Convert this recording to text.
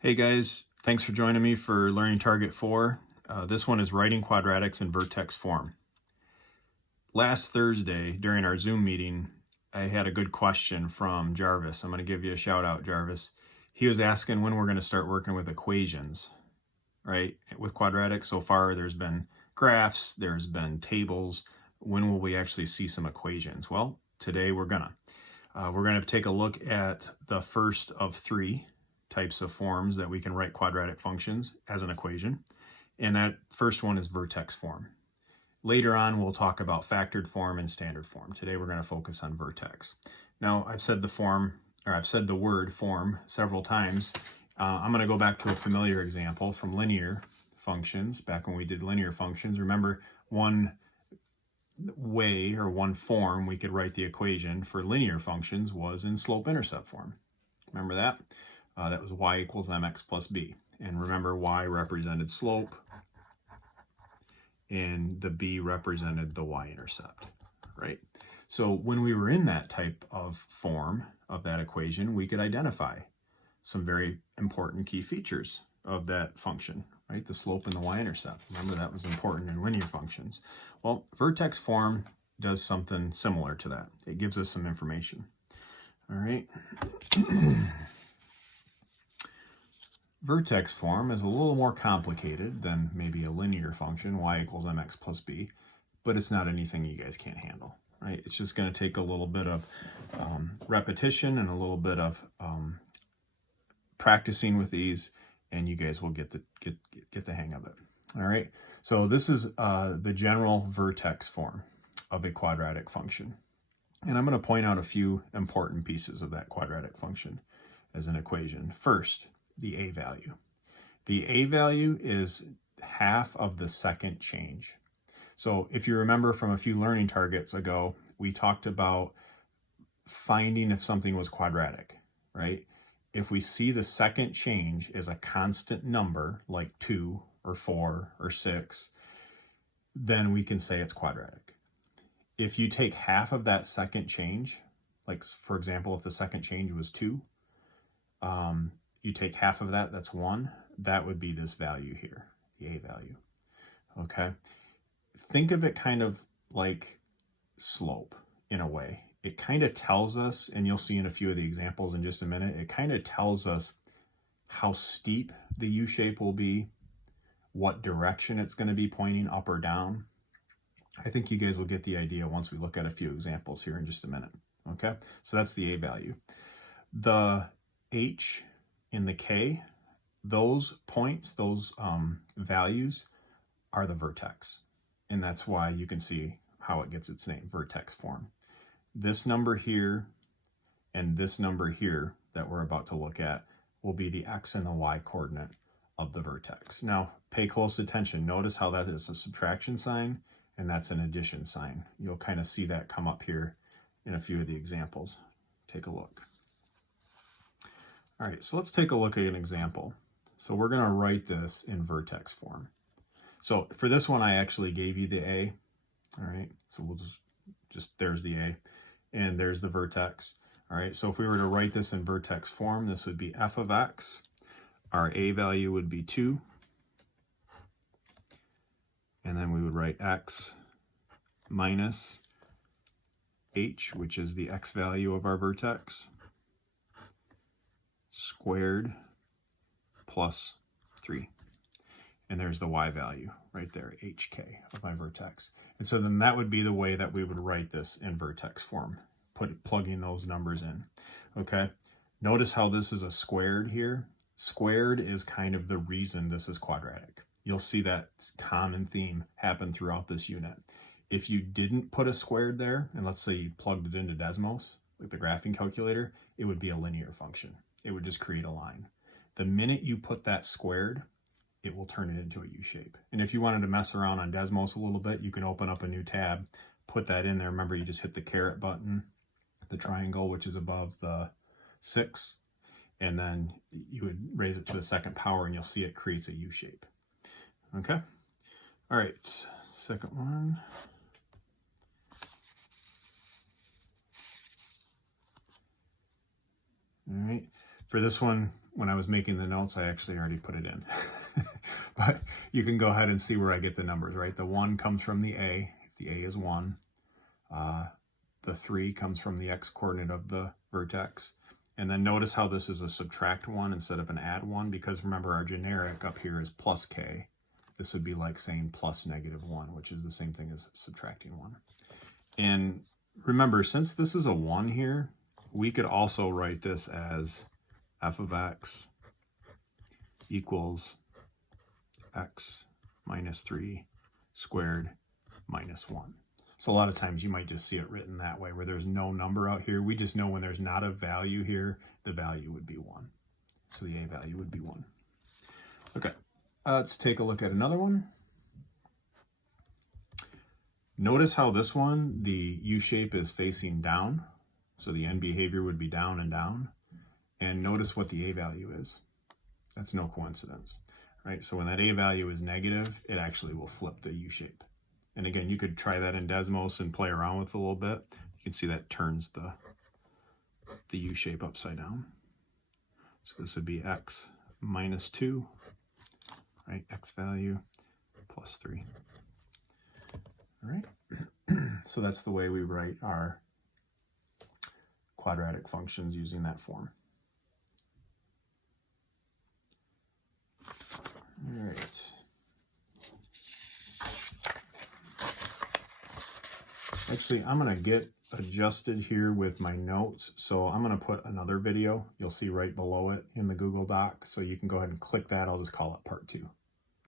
Hey guys, thanks for joining me for Learning Target 4. This one is writing quadratics in vertex form. Last Thursday during our Zoom meeting, I had a good question from Jarvis. I'm going to give you a shout out, Jarvis. He was asking when we're going to start working with equations, right? With quadratics, so far there's been graphs, there's been tables. When will we actually see some equations? Well, today we're going to take a look at the first of three types of forms that we can write quadratic functions as an equation. And that first one is vertex form. Later on, we'll talk about factored form and standard form. Today, we're going to focus on vertex. Now, I've said the word form several times. I'm going to go back to a familiar example from linear functions. Back when we did linear functions, remember one way or one form we could write the equation for linear functions was in slope-intercept form. Remember that? That was y equals mx plus b. And remember, y represented slope, and the b represented the y-intercept, right? So when we were in that type of form of that equation, we could identify some very important key features of that function, right? The slope and the y-intercept. Remember, that was important in linear functions. Well, vertex form does something similar to that. It gives us some information, all right? Vertex form is a little more complicated than maybe a linear function, y equals mx plus b, but it's not anything you guys can't handle, right? It's just going to take a little bit of repetition and a little bit of practicing with these, and you guys will get the hang of it. All right, so this is the general vertex form of a quadratic function. And I'm going to point out a few important pieces of that quadratic function as an equation. First, the a value. The a value is half of the second change. So if you remember from a few learning targets ago, we talked about finding if something was quadratic, right? If we see the second change is a constant number like 2 or 4 or 6, then we can say it's quadratic. If you take half of that second change, like for example, if the second change was 2, you take half of that, that's 1. That would be this value here, the a value, okay? Think of it kind of like slope in a way. It kind of tells us, and you'll see in a few of the examples in just a minute, it kind of tells us how steep the U-shape will be, what direction it's going to be pointing up or down. I think you guys will get the idea once we look at a few examples here in just a minute, okay? So that's the a value. The h in the k, those points, those values are the vertex. And that's why you can see how it gets its name, vertex form. This number here and this number here that we're about to look at will be the x and the y coordinate of the vertex. Now, pay close attention. Notice how that is a subtraction sign and that's an addition sign. You'll kind of see that come up here in a few of the examples. Take a look. All right, so let's take a look at an example. So we're going to write this in vertex form. So for this one, I actually gave you the a. All right, so we'll just there's the a, and there's the vertex. All right, so if we were to write this in vertex form, this would be f of x. Our a value would be 2. And then we would write x minus h, which is the x value of our vertex, squared plus 3. And there's the y value right there, hk of my vertex. And so then that would be the way that we would write this in vertex form, plugging those numbers in, okay? Notice how this is a squared here. Squared is kind of the reason this is quadratic. You'll see that common theme happen throughout this unit. If you didn't put a squared there, and let's say you plugged it into Desmos, like the graphing calculator, it would be a linear function. It would just create a line. The minute you put that squared, it will turn it into a U-shape. And if you wanted to mess around on Desmos a little bit, you can open up a new tab, put that in there. Remember, you just hit the caret button, the triangle, which is above the 6, and then you would raise it to the second power and you'll see it creates a U-shape. Okay? All right, second one. All right, for this one, when I was making the notes, I actually already put it in. But you can go ahead and see where I get the numbers, right? The 1 comes from the A, if the A is 1. The 3 comes from the x-coordinate of the vertex. And then notice how this is a subtract 1 instead of an add 1, because remember our generic up here is plus k. This would be like saying plus -1, which is the same thing as subtracting 1. And remember, since this is a 1 here, we could also write this as f of x equals x minus 3 squared minus 1. So a lot of times you might just see it written that way, where there's no number out here. We just know when there's not a value here, the value would be 1. So the a value would be 1. Okay, let's take a look at another one. Notice how this one, the U-shape is facing down. So the end behavior would be down and down. And notice what the a value is. That's no coincidence, right? So when that a value is negative, it actually will flip the U-shape. And again, you could try that in Desmos and play around with it a little bit. You can see that turns the U-shape upside down. So this would be x minus 2, right? X value plus 3. All right. So that's the way we write our quadratic functions using that form. All right. Actually, I'm going to get adjusted here with my notes. So I'm going to put another video. You'll see right below it in the Google Doc. So you can go ahead and click that. I'll just call it part 2.